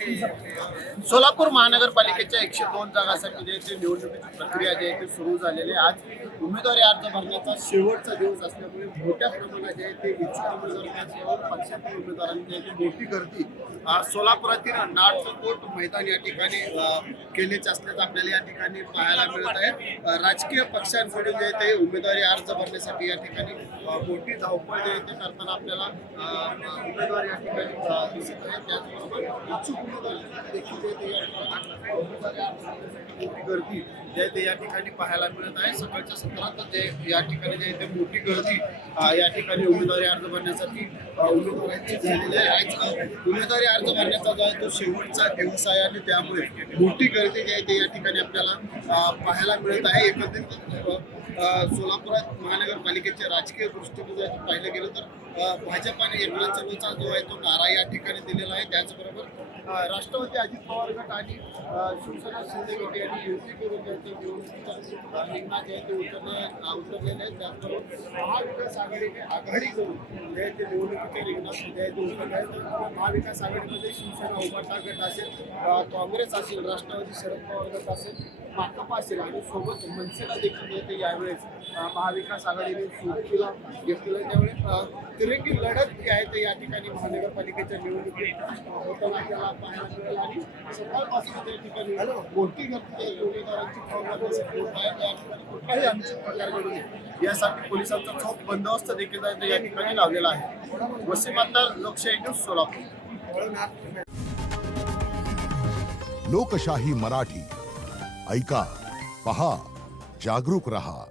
सोलापूर महानगरपालिकेच्या 102 जागांसाठी जे ते निवडणुकीची प्रक्रिया जी आहे ती सुरू झालेली आहे. आज उमेदवारी अर्ज भरण्याचा शेवटचा दिवस असल्यामुळे मोठ्या प्रमाणात जे आहे ते इच्छुक उमेदवार पक्षातील उमेदवारांची आहे ती मोठी गर्दी सोलापुरातील नाटकोट मैदान या ठिकाणी केलेच असल्याचं आपल्याला या ठिकाणी पाहायला मिळत आहे. राजकीय पक्षांकडून जे ते उमेदवारी अर्ज भरण्यासाठी या ठिकाणी मोठी धावपळ जे ते करताना आपल्याला उमेदवार या ठिकाणी दिसत आहे. त्याचबरोबर इच्छुक उमेदवार देखील जे ते या ठिकाणी उमेदवारी अर्ज भरण्यासाठी मोठी गर्दी जे ते या ठिकाणी पाहायला मिळत आहे. सकाळच्या सत्रात जे या ठिकाणी जे ते मोठी गर्दी या ठिकाणी उमेदवारी अर्ज भरण्यासाठी उमेदवारांची झालेली आहे. आज उमेदवारी अर्ज भरण्याचा जो आहे तो शेवटचा दिवस आहे आणि त्यामुळे मोठी गर्दी जी आहे ते या ठिकाणी आपल्याला पाहायला मिळत आहे. एकंदरीत सोलापुरात महानगरपालिकेच्या राजकीय दृष्टीने जर पाहिलं गेलं तर भाजपाने एकनाथ शिंदेचा जो आहे तो नारा या ठिकाणी दिलेला आहे. त्याचबरोबर राष्ट्रवादी अजित पवार गट आणि शिवसेना शिंदे गट यांनी युती करून जे ते निवडणुकीच्या रिंगणात जे ते उतरलेले आहेत. त्याचबरोबर महाविकास आघाडी करून जे ते निवडणुकीच्या रिंगणात जे ते उतरले आहेत. महाविकास आघाडीमध्ये शिवसेना उभाटा गट असेल, काँग्रेस असेल, राष्ट्रवादी शरद पवार गट असेल, भाजप असेल आणि सोबत मनसेला देखील येते यावेळेस महाविकास आघाडीने सोबतीला घेतलेलं. त्यामुळे तिरंगी लढत जी आहे ते या ठिकाणी महानगरपालिकेच्या निवडणुकीत होताना आपल्याला पाहायला मिळेल आणि सकाळपासून त्या ठिकाणी मोठी गर्दी उमेदवारांची कुठलाही अनुचित प्रकार घडू नये यासाठी पोलिसांचा चोख बंदोबस्त देखील या ठिकाणी लावलेला आहे. वसीम अत्तर, लोकशाही न्यूज, सोलापूर. लोकशाही मराठी ऐका, पहा, जागरूक रहा.